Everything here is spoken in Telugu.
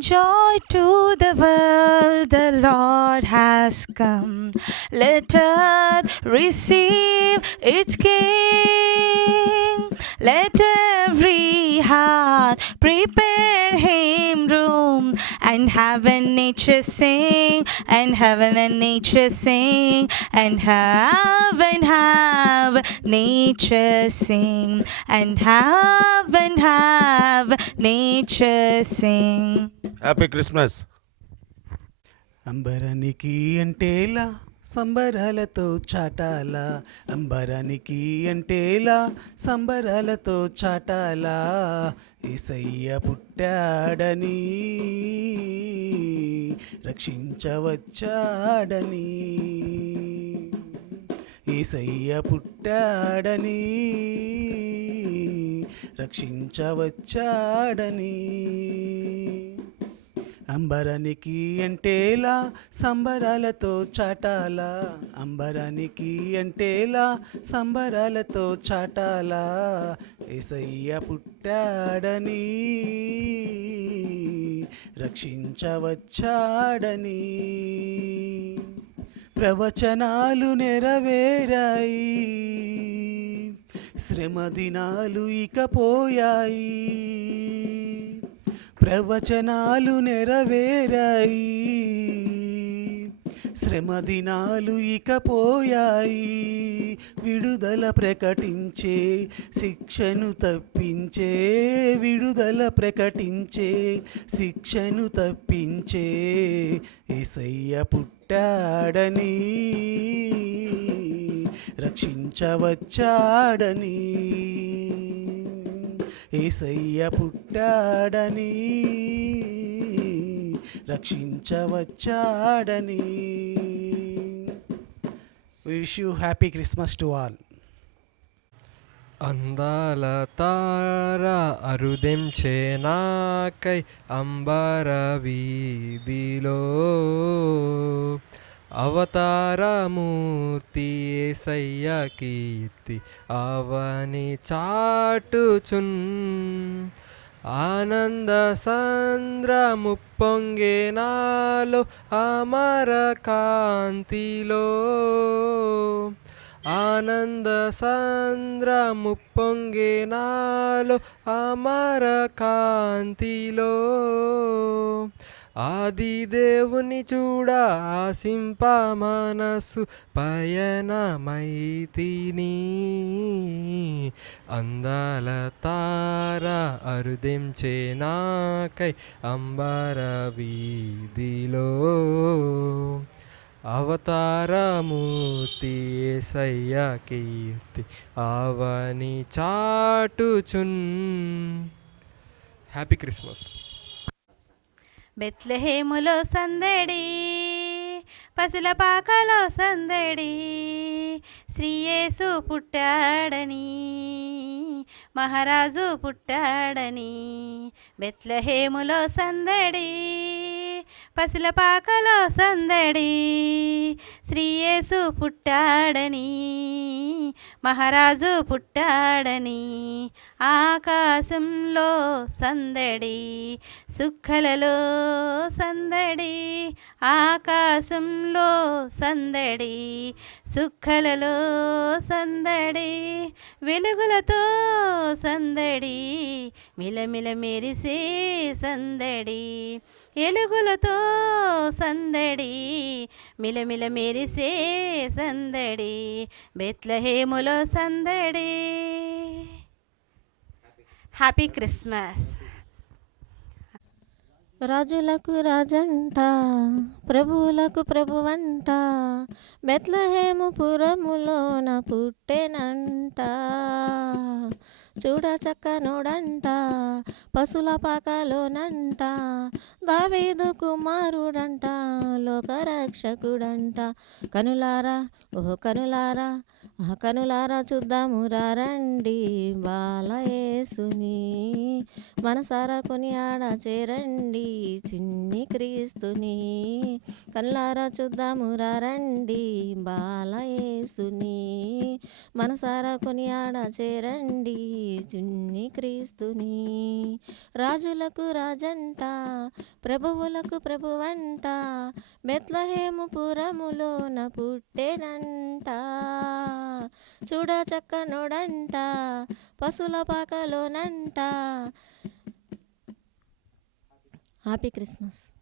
Joy to the world, the Lord has come. Let earth receive its King. Let every heart prepare him room. And heaven nature sing, and heaven and nature sing, and have nature sing, and have nature sing. Happy Christmas. అంబరానికి అంటేలా సంబరాలతో చాటాలా, అంబరానికి అంటేలా సంబరాలతో చాటాలా, యేసయ్య పుట్టాడని రక్షించవచ్చాడని, యేసయ్య పుట్టాడని రక్షించవచ్చాడని. అంబరానికి అంటేలా సంబరాలతో చాటాలా, అంబరానికి అంటేలా సంబరాలతో చాటాలా, యేసయ్య పుట్టాడని రక్షించవచ్చాడని. ప్రవచనాలు నెరవేరాయి, శ్రమ దినాలు ఇకపోయాయి. ప్రవచనాలు నెరవేరాయి, శ్రమ దినాలు ఇకపోయాయి. విడుదల ప్రకటించే, శిక్షను తప్పించే, విడుదల ప్రకటించే, శిక్షను తప్పించే, యేసయ్య పుట్టాడని రక్షించవచ్చాడని, యేసయ్య పుట్టాడని రక్షించవచ్చాడని. Wish you happy Christmas to all. అందాల తార అరుదెంచే నాకై అంబర వీధిలో, అవతారమూర్తి యేసయ్య కీర్తి అవని చాటుచున్. ఆనంద సంద్రము పొంగే నాలో అమర కాంతిలో, ఆనంద సంద్రము పొంగే నాలో అమర కాంతిలో. ఆది దేవుని చూడ ఆశింప మనసు పయనమైతిని, అందాల తార అరుదెంచే నాకై అంబర వీధిలో, అవతారమూర్తి యేసయ్య కీర్తి అవని చాటుచున్. Happy Christmas. బెత్లెహేములో సందడి, పసుల పాకలో సందడి, శ్రీయేసు పుట్టాడని, మహారాజు పుట్టాడని. బెత్లెహేములో సందడి, పసుల పాకలో సందడి, శ్రీయేసు పుట్టాడని, మహారాజు పుట్టాడని. ఆకాశంలో సందడి, సుక్కలలో సందడి, ఆకాశంలో సందడి, సుక్కలలో సందడి, వెలుగులతో సందడి, మిలమిల మెరిసే సందడి, ఎలుగులతో సందడి, మిలమిల మెరిసే సందడి, బెత్లెహేములో సందడి. Happy Christmas. రాజులకు రాజంట, ప్రభువులకు ప్రభువంట, బెత్లెహేము పురములోన పుట్టెనంట. చూడ చక్కనోడంట, పశుల పాకలోనంట, దావీదు కుమారుడంట, లోకరక్షకుడంట. కనులారా ఓహో కనులారా, కనులారా చూద్దాము రండి బాలయేసుని, మనసారా కొని ఆడ చేరండి చిన్ని క్రీస్తుని. కనులారా చూద్దాము రండి బాలయేసుని, మనసారా కొనియాడ చేరండి చిన్ని క్రీస్తుని. రాజులకు రాజంట, ప్రభువులకు ప్రభువంట, బెత్లహేము పురములోన పుట్టెనంట. చూడ చక్కనోడంట, పశుల పాకలోనంట. Happy Christmas.